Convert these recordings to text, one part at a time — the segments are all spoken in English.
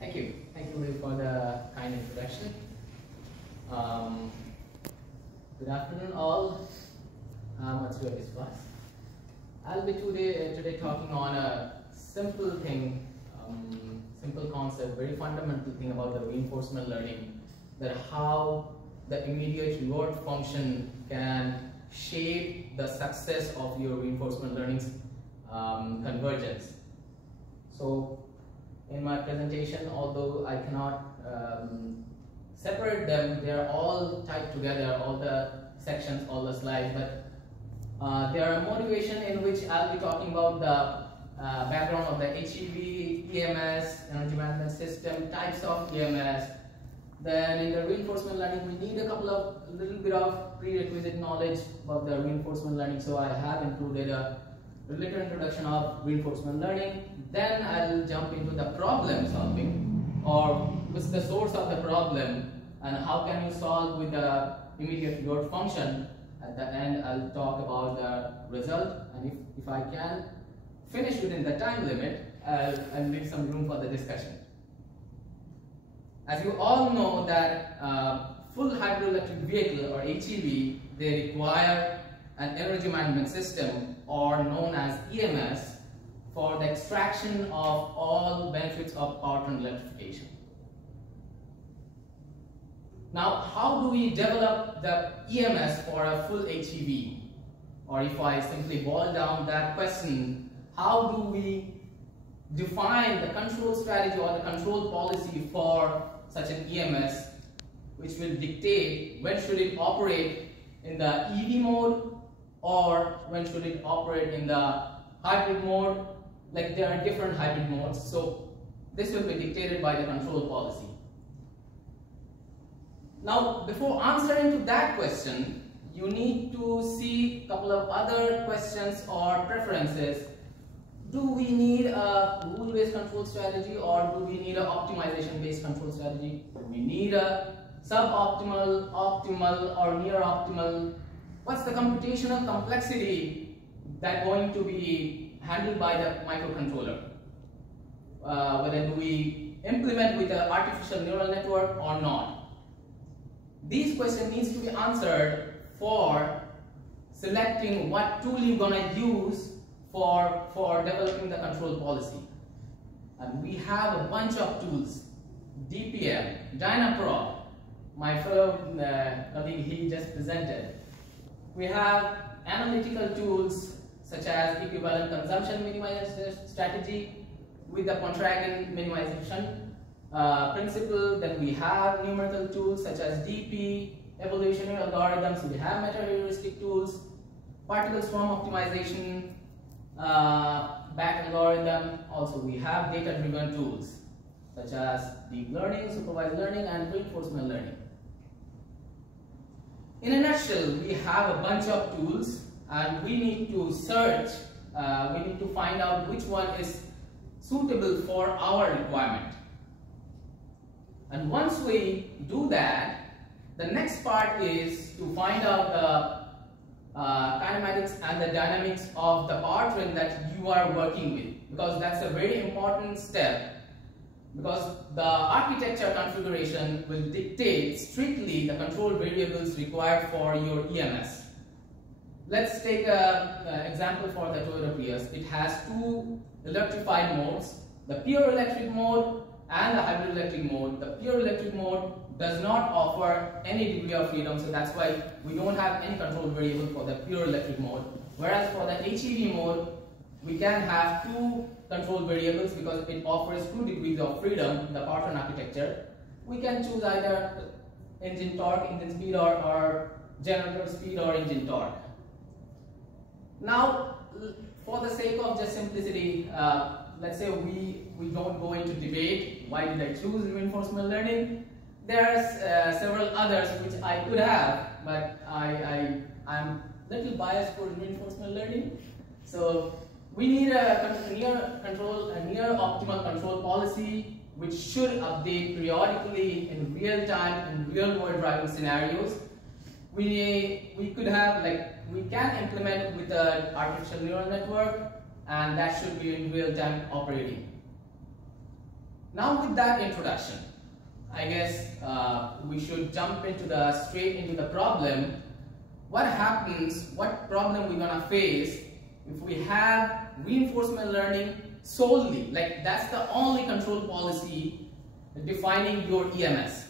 Thank you. Thank you, Lou, for the kind introduction. Good afternoon, all. What's your response? I'll be today talking on a simple thing, simple concept, very fundamental thing about the reinforcement learning, that how the immediate reward function can shape the success of your reinforcement learning convergence. So, in my presentation, although I cannot separate them, they are all tied together, all the sections, all the slides, but there are motivation in which I'll be talking about the background of the HEV, EMS, energy management system, types of EMS. Then in the reinforcement learning, we need a little bit of prerequisite knowledge about the reinforcement learning. So I have included a little introduction of reinforcement learning. Then I'll jump into the problem solving, or what's the source of the problem and how can you solve with the immediate reward function. At the end, I'll talk about the result, and if I can finish within the time limit, I'll leave some room for the discussion. As you all know that full hydroelectric vehicle, or HEV, they require an energy management system, or known as EMS, for the extraction of all benefits of powertrain electrification. Now, how do we develop the EMS for a full HEV? Or if I simply boil down that question, how do we define the control strategy or the control policy for such an EMS, which will dictate when should it operate in the EV mode or when should it operate in the hybrid mode? Like, there are different hybrid modes, so this will be dictated by the control policy. Now, before answering to that question, you need to see a couple of other questions or preferences. Do we need a rule-based control strategy, or do we need an optimization-based control strategy? Do we need a suboptimal, optimal, or near optimal? What's the computational complexity that's going to be handled by the microcontroller? Whether do we implement with an artificial neural network or not? These questions need to be answered for selecting what tool you're gonna use for developing the control policy. And we have a bunch of tools: DPM, Dynaprop, my fellow colleague he just presented. We have analytical tools such as equivalent consumption minimization strategy with the Pontryagin minimization principle. Then we have numerical tools such as DP, evolutionary algorithms. We have meta-heuristic tools, particle swarm optimization, back algorithm. Also, we have data-driven tools such as deep learning, supervised learning, and reinforcement learning. In a nutshell, we have a bunch of tools, and we need to search. We need to find out which one is suitable for our requirement. And once we do that, the next part is to find out the kinematics and the dynamics of the powertrain that you are working with, because that's a very important step, because the architecture configuration will dictate strictly the control variables required for your EMS. Let's take an example for the Toyota Prius. It has two electrified modes, the pure electric mode and the hybrid electric mode. The pure electric mode does not offer any degree of freedom, so that's why we don't have any control variable for the pure electric mode. Whereas for the HEV mode, we can have two control variables because it offers 2 degrees of freedom in the powertrain architecture. We can choose either engine torque, engine speed, or generator speed or engine torque. Now, for the sake of just simplicity, let's say we don't go into debate why did I choose reinforcement learning. There are several others which I could have, but I'm a little biased for reinforcement learning. So we need a near optimal control policy which should update periodically in real time in real world driving scenarios. We could have, like, we can implement with an artificial neural network, and that should be in real time operating. Now with that introduction, I guess we should jump straight into the problem. What happens, what problem we're gonna face if we have reinforcement learning solely, like that's the only control policy defining your EMS.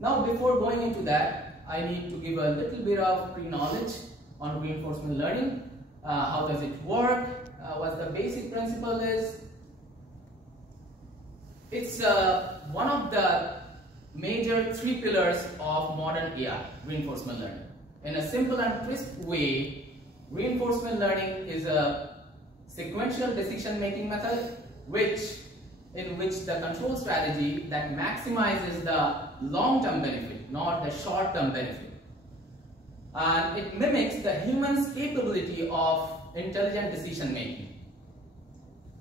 Now before going into that, I need to give a little bit of pre-knowledge on reinforcement learning. How does it work? What the basic principle is? It's one of the major 3 pillars of modern AI, reinforcement learning. In a simple and crisp way, reinforcement learning is a sequential decision-making method in which the control strategy that maximizes the long-term benefit, not the short-term benefit. And it mimics the human's capability of intelligent decision-making.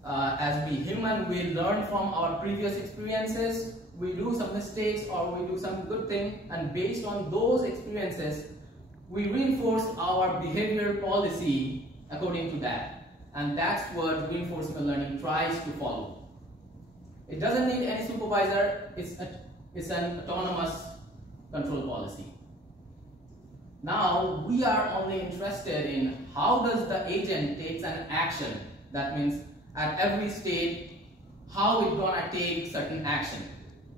As we human, we learn from our previous experiences, we do some mistakes or we do some good thing, and based on those experiences, we reinforce our behavior policy according to that. And that's what reinforcement learning tries to follow. It doesn't need any supervisor, it's an autonomous control policy. Now, we are only interested in how does the agent takes an action. That means at every state, how it's gonna take certain action.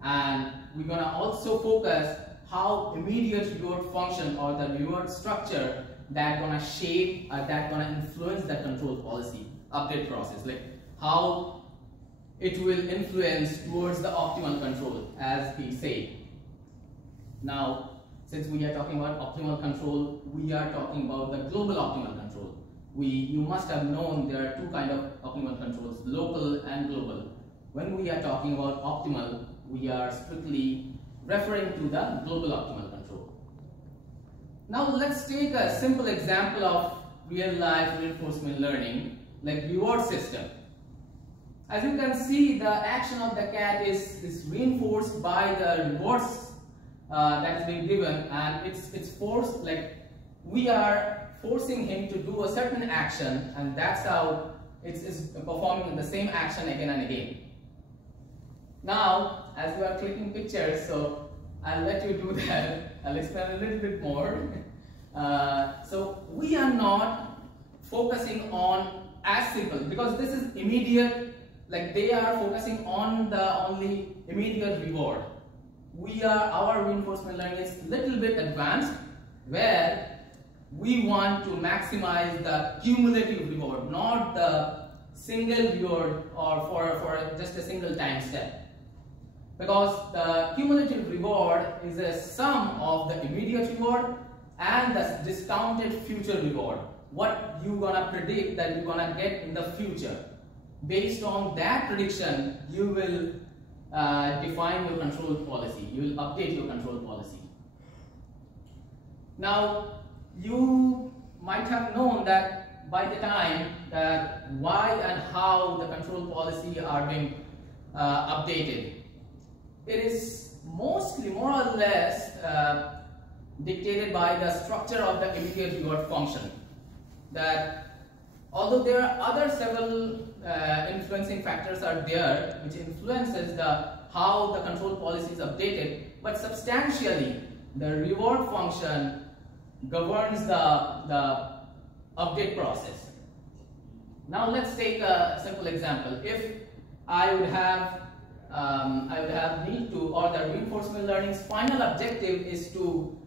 And we're gonna also focus how immediate reward function or the reward structure that gonna shape, that gonna influence the control policy update process, like how it will influence towards the optimal control, as he said. Now, since we are talking about optimal control, we are talking about the global optimal control. You must have known there are 2 kinds of optimal controls, local and global. When we are talking about optimal, we are strictly referring to the global optimal control. Now let's take a simple example of real-life reinforcement learning, like reward system. As you can see, the action of the cat is reinforced by the rewards that is being given, and it's forced, like we are forcing him to do a certain action, and that's how it's performing the same action again and again. Now, as we are clicking pictures, so I'll let you do that. I'll explain a little bit more. So we are not focusing on as simple, because this is immediate, like they are focusing on the only immediate reward. Our reinforcement learning is a little bit advanced, where we want to maximize the cumulative reward, not the single reward or for just a single time step. Because the cumulative reward is a sum of the immediate reward and the discounted future reward. What you gonna predict that you're gonna get in the future. Based on that prediction, you will define your control policy. You will update your control policy. Now, you might have known that by the time that why and how the control policy are being updated, it is mostly more or less dictated by the structure of the immediate reward function. That although there are other several influencing factors are there which influences how the control policy is updated, but substantially the reward function governs the update process. Now let's take a simple example. If I would have need to, or the reinforcement learning's final objective is to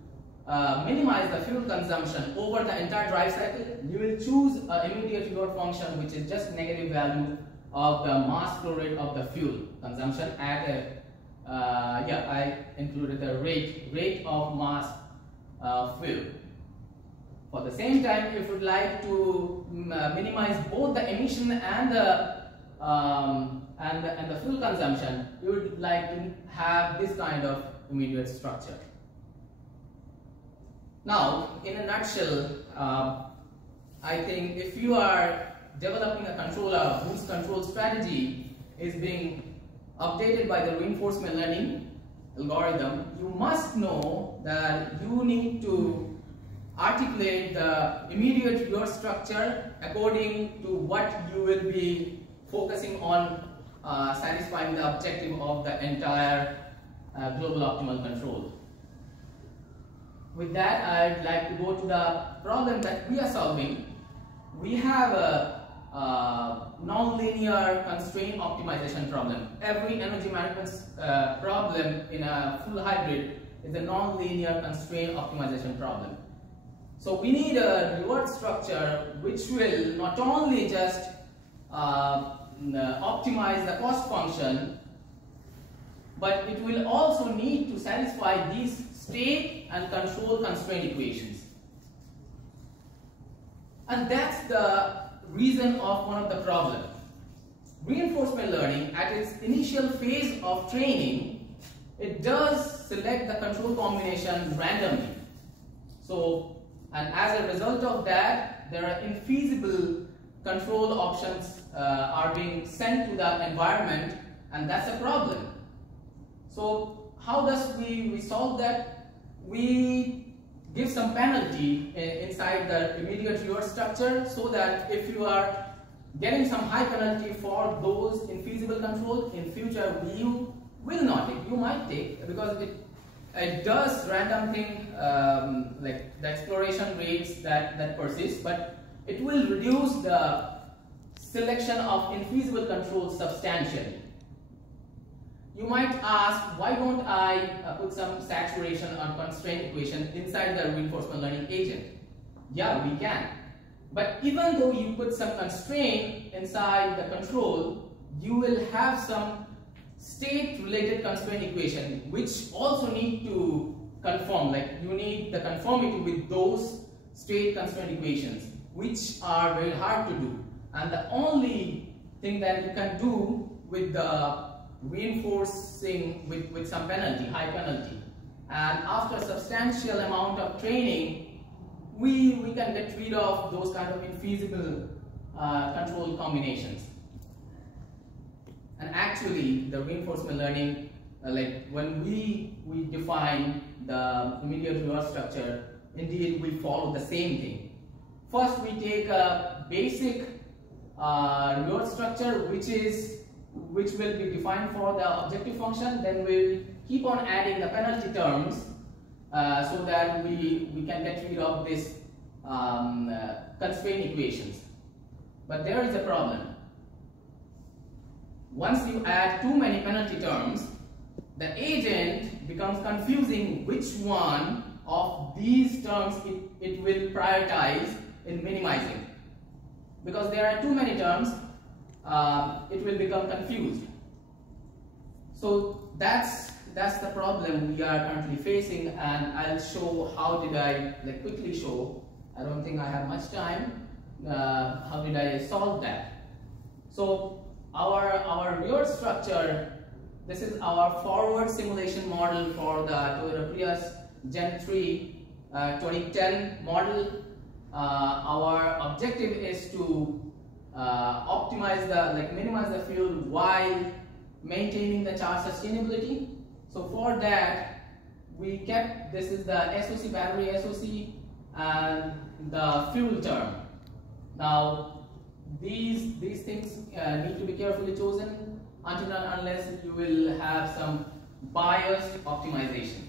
minimize the fuel consumption over the entire drive cycle, you will choose an immediate reward function which is just negative value of the mass flow rate of the fuel consumption at a, I included the rate of mass fuel. For the same time, if you would like to minimize both the emission and the fuel consumption, you would like to have this kind of immediate structure. Now, in a nutshell, I think if you are developing a controller whose control strategy is being updated by the reinforcement learning algorithm, you must know that you need to articulate the immediate reward structure according to what you will be focusing on satisfying the objective of the entire global optimal control. With that, I'd like to go to the problem that we are solving. We have a non-linear constraint optimization problem. Every energy management problem in a full hybrid is a non-linear constraint optimization problem. So we need a reward structure which will not only just optimize the cost function, but it will also need to satisfy these state and control constraint equations. And that's the reason of one of the problems. Reinforcement learning, at its initial phase of training, it does select the control combination randomly. So, and as a result of that, there are infeasible control options are being sent to the environment, and that's a problem. So how does we solve that? We give some penalty inside the immediate reward structure, so that if you are getting some high penalty for those infeasible control, in future you will not take, you might take, because it does random thing like the exploration rates that persist, but it will reduce the selection of infeasible controls substantially. You might ask, why don't I put some saturation or constraint equation inside the reinforcement learning agent? Yeah, we can. But even though you put some constraint inside the control, you will have some state-related constraint equation which also need to conform. Like you need the conformity with those state constraint equations, which are very hard to do. And the only thing that you can do with the reinforcing with some penalty, high penalty, and after substantial amount of training, we can get rid of those kind of infeasible control combinations. And actually, the reinforcement learning, like when we define the immediate reward structure, indeed we follow the same thing. First, we take a basic reward structure which will be defined for the objective function. Then we'll keep on adding the penalty terms so that we can get rid of this constraint equations. But there is a problem. Once you add too many penalty terms, the agent becomes confusing which one of these terms it will prioritize in minimizing. Because there are too many terms, it will become confused. So that's the problem we are currently facing, and I'll show how did I quickly show. I don't think I have much time. How did I solve that? So our reward structure, this is our forward simulation model for the Toyota Prius Gen 3 2010 model. Our objective is to optimize minimize the fuel while maintaining the charge sustainability. So for that, we kept, this is the SOC, battery SOC, and the fuel term. Now these things need to be carefully chosen until and unless you will have some biased optimization.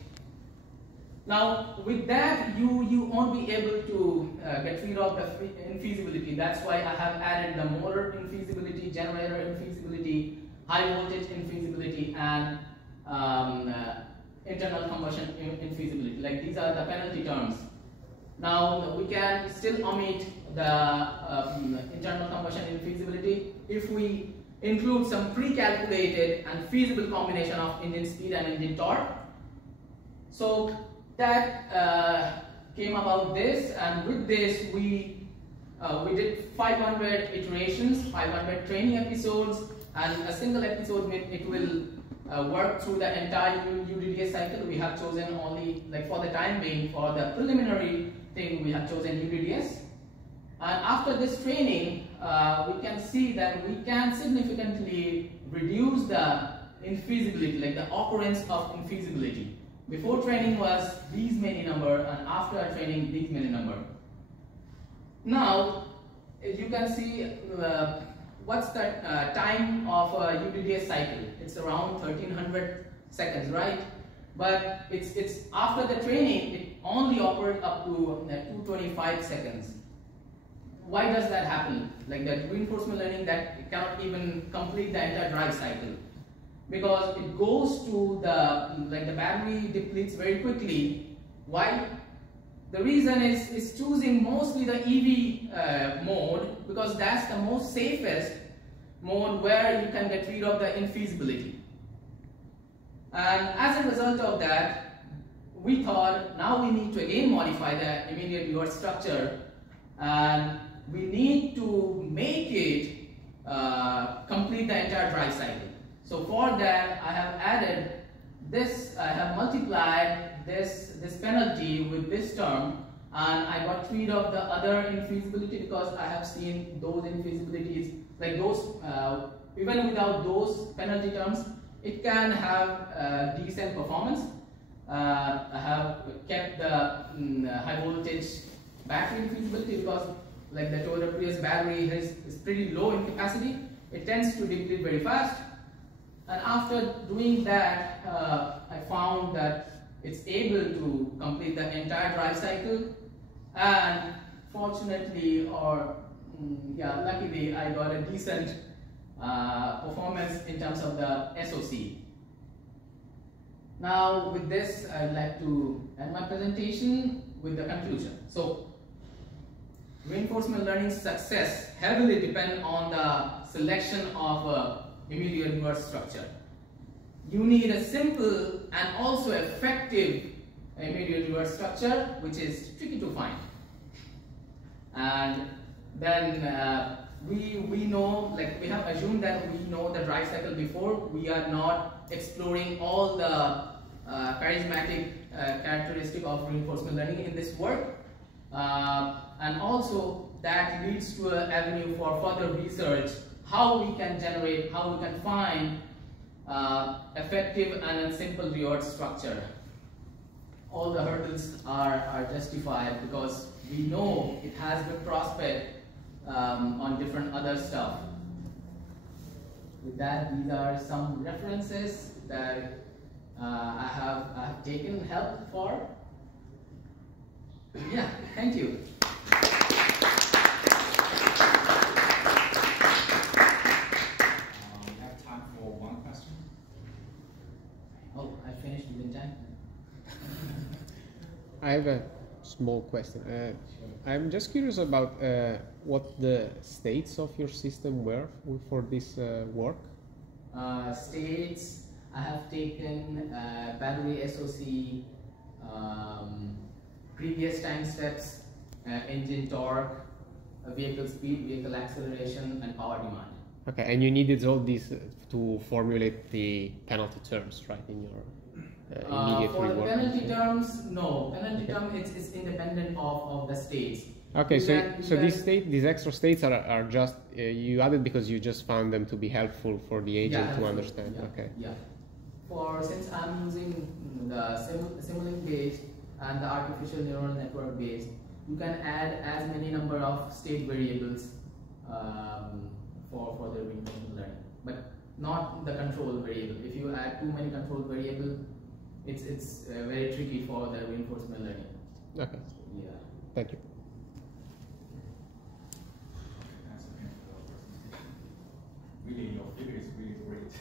Now with that, you won't be able to get rid of the infeasibility. That's why I have added the motor infeasibility, generator infeasibility, high voltage infeasibility, and internal combustion infeasibility. Like these are the penalty terms. Now we can still omit the internal combustion infeasibility if we include some pre-calculated and feasible combination of engine speed and engine torque. So that came about this, and with this we did 500 iterations, 500 training episodes, and a single episode it will work through the entire UDDS cycle. We have chosen only, for the time being, for the preliminary thing, we have chosen UDDS. And after this training, we can see that we can significantly reduce the infeasibility, the occurrence of infeasibility. Before training was these many number, and after training these many number. Now, as you can see, what's the time of a UDDS cycle? It's around 1300 seconds, right? But it's after the training, it only operates up to 225 seconds. Why does that happen? Like that reinforcement learning that it cannot even complete the entire drive cycle, because it goes to the battery depletes very quickly. Why? The reason is choosing mostly the EV mode, because that's the most safest mode where you can get rid of the infeasibility. And as a result of that, we thought now we need to again modify the immediate reward structure, and we need to make it complete the entire drive cycle. So for that, I have added this, I have multiplied this penalty with this term, and I got rid of the other infeasibility, because I have seen those infeasibilities, like those, even without those penalty terms, it can have decent performance. I have kept the high voltage battery infeasibility, because like the Toyota Prius battery is pretty low in capacity. It tends to deplete very fast. And after doing that, I found that it's able to complete the entire drive cycle. And fortunately, or luckily, I got a decent performance in terms of the SoC. Now with this, I'd like to end my presentation with the conclusion. So reinforcement learning success heavily depends on the selection of immediate reward structure. You need a simple and also effective immediate reward structure, which is tricky to find. And then we know, like we have assumed that we know the drive cycle before. We are not exploring all the charismatic characteristic of reinforcement learning in this work. And also that leads to an avenue for further research, how we can generate, how we can find effective and a simple reward structure. All the hurdles are justified because we know it has good prospect on different other stuff. With that, these are some references that I have taken help for. Yeah, thank you. We have time for one question. Oh, I finished within time. I have a small question. I'm just curious about what the states of your system were for this work. States, I have taken battery SoC, previous time steps, engine torque, vehicle speed, vehicle acceleration, and power demand. Okay, and you needed all these to formulate the penalty terms, right, in your immediate for reward? the penalty terms, no. Penalty term is independent of the states. Okay, these extra states are just you added because you just found them to be helpful for the agent to understand. Yeah, okay. Yeah. Since I'm using the Simulink based and the artificial neural network based, you can add as many number of state variables for the reinforcement learning, but not the control variable. If you add too many control variables, it's very tricky for the reinforcement learning. Okay. Yeah. Thank you. Really, your figure is really great.